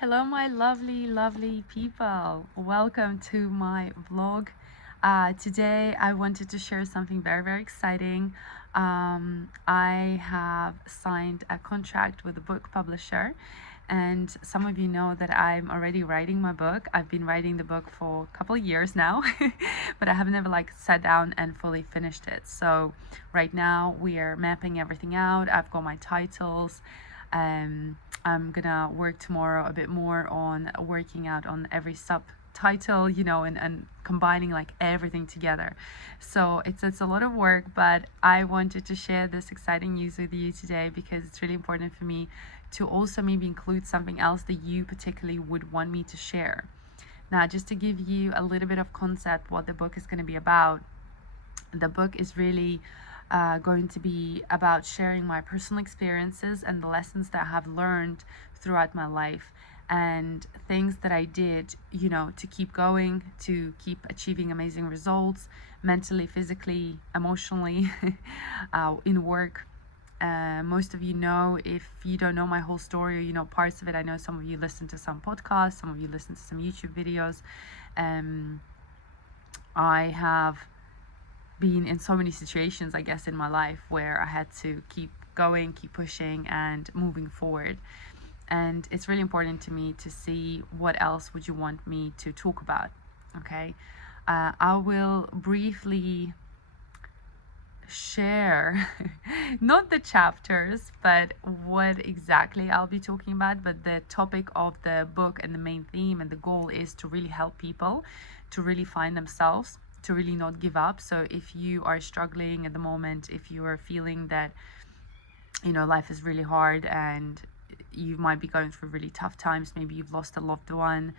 Hello, my lovely people. Welcome to my vlog. Today, I wanted to share something very exciting. I have signed a contract with a book publisher, and some of you know that I'm already writing my book. I've been writing the book for a couple of years now, but I have never sat down and fully finished it. So right now we are mapping everything out. I've got my titles. I'm gonna work tomorrow a bit more on working out on every subtitle, and combining everything together. So it's a lot of work, but I wanted to share this exciting news with you today because it's really important for me to also maybe include something else that you particularly would want me to share. Now, just to give you a little bit of concept what the book is going to be about, the book is really going to be about sharing my personal experiences and the lessons that I have learned throughout my life and things that I did, to keep going, to keep achieving amazing results mentally, physically, emotionally, in work. Most of you know, if you don't know my whole story, or you know parts of it, I know some of you listen to some podcasts, some of you listen to some YouTube videos. I have been in so many situations, I guess, in my life where I had to keep going, keep pushing, and moving forward. And it's really important to me to see what else would you want me to talk about. Okay, I will briefly share not the chapters, but what exactly I'll be talking about. But the topic of the book and the main theme and the goal is to really help people to really find themselves, to really not give up. So if you are struggling at the moment, if you are feeling that life is really hard and you might be going through really tough times, maybe you've lost a loved one,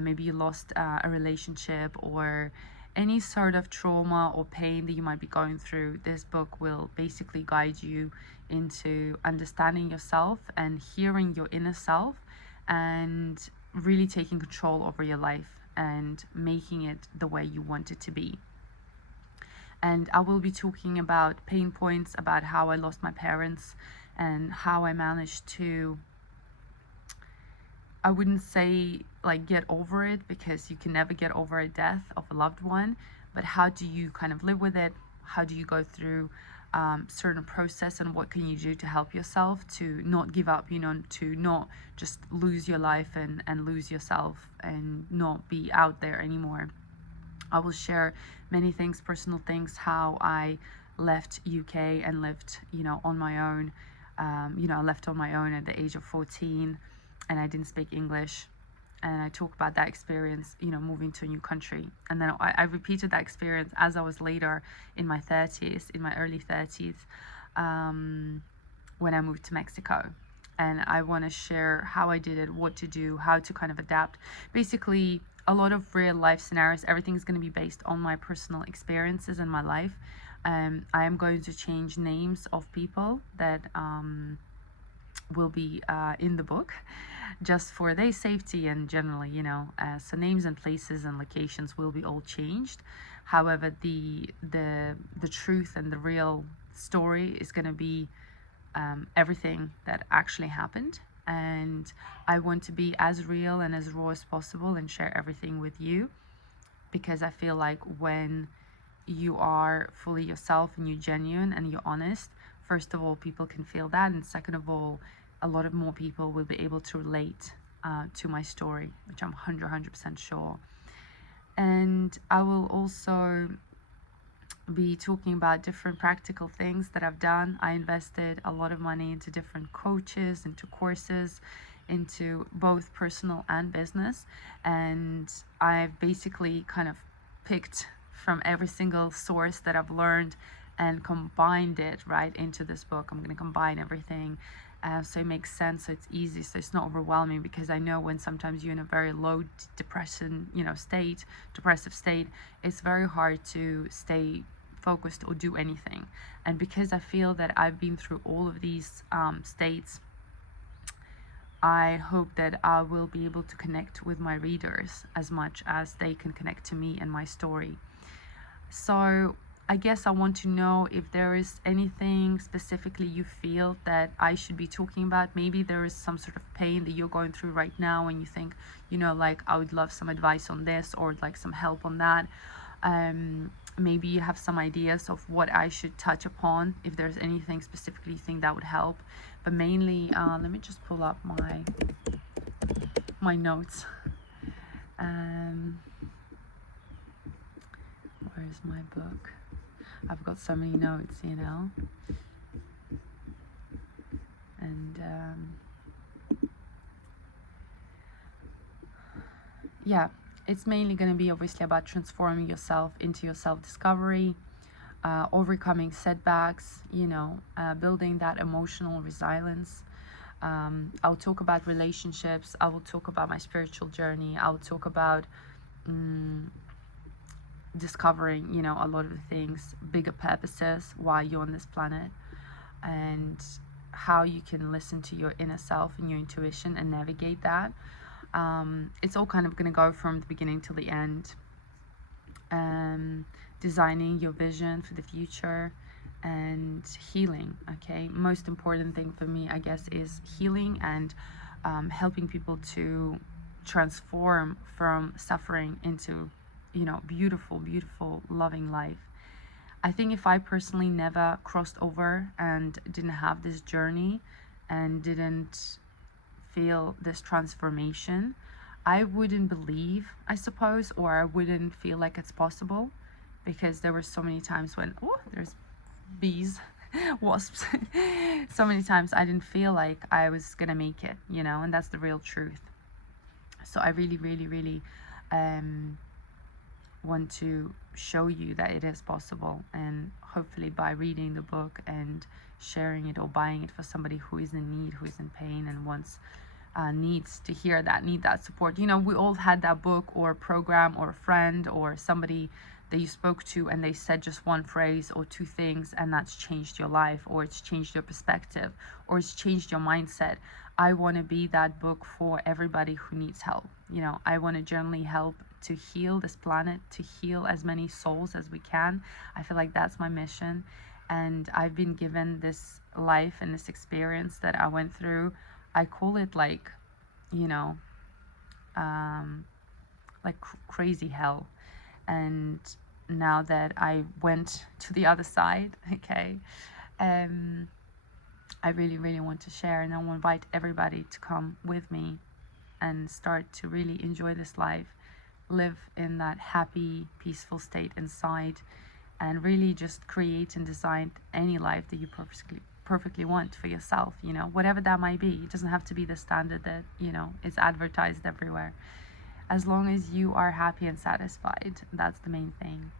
maybe you lost a relationship, or any sort of trauma or pain that you might be going through, this book will basically guide you into understanding yourself and hearing your inner self and really taking control over your life and making it the way you want it to be. And I will be talking about pain points, about how I lost my parents and how I managed to, I wouldn't say get over it, because you can never get over a death of a loved one, but how do you kind of live with it? How do you go through certain process, and what can you do to help yourself to not give up, to not just lose your life and lose yourself and not be out there anymore. I will share many things, personal things, how I left UK and lived, on my own. I left on my own at the age of 14, and I didn't speak English. And I talk about that experience, moving to a new country. And then I repeated that experience as I was later in my 30s, in my early 30s, when I moved to Mexico. And I want to share how I did it, what to do, how to kind of adapt. Basically, a lot of real life scenarios. Everything is going to be based on my personal experiences in my life. I am going to change names of people that will be in the book, just for their safety and generally, so names and places and locations will be all changed. However, the truth and the real story is going to be everything that actually happened. And I want to be as real and as raw as possible and share everything with you, because I feel like when you are fully yourself and you're genuine and you're honest, first of all, people can feel that, and second of all, a lot of more people will be able to relate to my story, which I'm 100% sure. And I will also be talking about different practical things that I've done. I invested a lot of money into different coaches, into courses, into both personal and business, and I've basically kind of picked from every single source that I've learned and combined it right into this book. I'm going to combine everything so it makes sense, so it's easy, so it's not overwhelming, because I know when sometimes you're in a very low depressive state, it's very hard to stay focused or do anything. And because I feel that I've been through all of these states, I hope that I will be able to connect with my readers as much as they can connect to me and my story. So I guess I want to know if there is anything specifically you feel that I should be talking about. Maybe there is some sort of pain that you're going through right now and you think, like, I would love some advice on this, or like some help on that. Maybe you have some ideas of what I should touch upon, if there's anything specifically you think that would help. But mainly, let me just pull up my notes. Where's my book? I've got so many notes, and yeah, it's mainly going to be obviously about transforming yourself into your self-discovery, overcoming setbacks, building that emotional resilience. I'll talk about relationships. I will talk about my spiritual journey. I'll talk about discovering, a lot of the things, bigger purposes, why you're on this planet, and how you can listen to your inner self and your intuition and navigate that. It's all kind of going to go from the beginning till the end. Designing your vision for the future and healing. Okay, most important thing for me, I guess, is healing and helping people to transform from suffering into, beautiful, beautiful, loving life. I think if I personally never crossed over and didn't have this journey and didn't feel this transformation, I wouldn't believe, I suppose, or I wouldn't feel like it's possible, because there were so many times when, oh, there's bees, wasps. So many times I didn't feel like I was gonna make it, and that's the real truth. So I really, really, really want to show you that it is possible, and hopefully by reading the book and sharing it or buying it for somebody who is in need, who is in pain, and needs to hear that, need that support. We all had that book or program or a friend or somebody that you spoke to, and they said just one phrase or two things, and that's changed your life, or it's changed your perspective, or it's changed your mindset. I want to be that book for everybody who needs help. I want to generally help to heal this planet, to heal as many souls as we can. I feel like that's my mission, and I've been given this life and this experience that I went through. I call it like, crazy hell. And now that I went to the other side, okay, I really, really want to share, and I want to invite everybody to come with me and start to really enjoy this life, live in that happy, peaceful state inside, and really just create and design any life that you perfectly want for yourself, whatever that might be. It doesn't have to be the standard that, is advertised everywhere. As long as you are happy and satisfied, that's the main thing.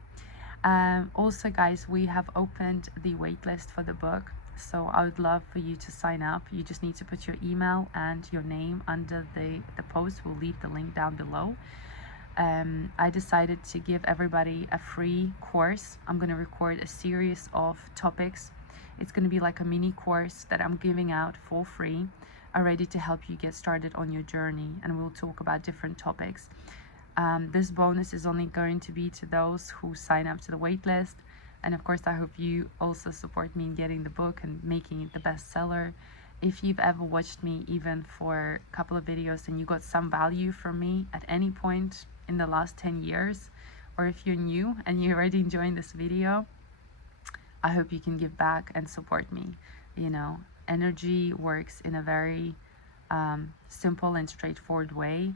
Also, guys, we have opened the waitlist for the book, so I would love for you to sign up. You just need to put your email and your name under the post. We'll leave the link down below. I decided to give everybody a free course. I'm going to record a series of topics. It's going to be like a mini course that I'm giving out for free, already, to help you get started on your journey, and we'll talk about different topics. This bonus is only going to be to those who sign up to the waitlist, and of course I hope you also support me in getting the book and making it the bestseller. If you've ever watched me even for a couple of videos and you got some value from me at any point in the last 10 years, or if you're new and you're already enjoying this video, I hope you can give back and support me. Energy works in a very simple and straightforward way.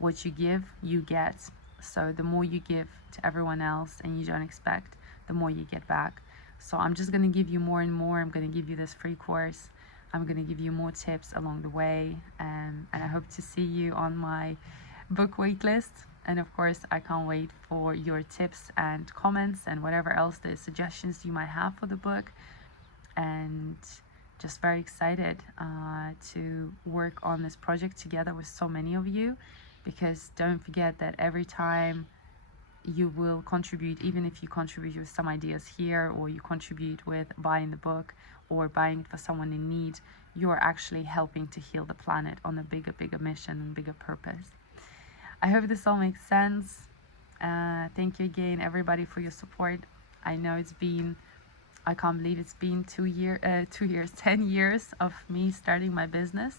What you give, you get. So the more you give to everyone else and you don't expect, the more you get back. So I'm just going to give you more and more. I'm going to give you this free course. I'm going to give you more tips along the way, and I hope to see you on my book waitlist. And of course, I can't wait for your tips and comments and whatever else, the suggestions you might have for the book. And just very excited to work on this project together with so many of you, because don't forget that every time you will contribute, even if you contribute with some ideas here, or you contribute with buying the book or buying it for someone in need, you're actually helping to heal the planet on a bigger mission and bigger purpose. I hope this all makes sense. Thank you again, everybody, for your support. I know it's been, I can't believe it's been 2 years, 10 years of me starting my business.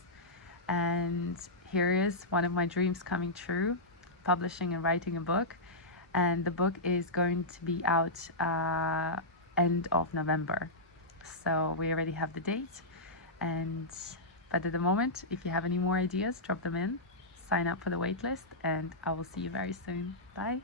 And here is one of my dreams coming true, publishing and writing a book. And the book is going to be out end of November. So we already have the date. And but at the moment, if you have any more ideas, drop them in, sign up for the waitlist, and I will see you very soon. Bye.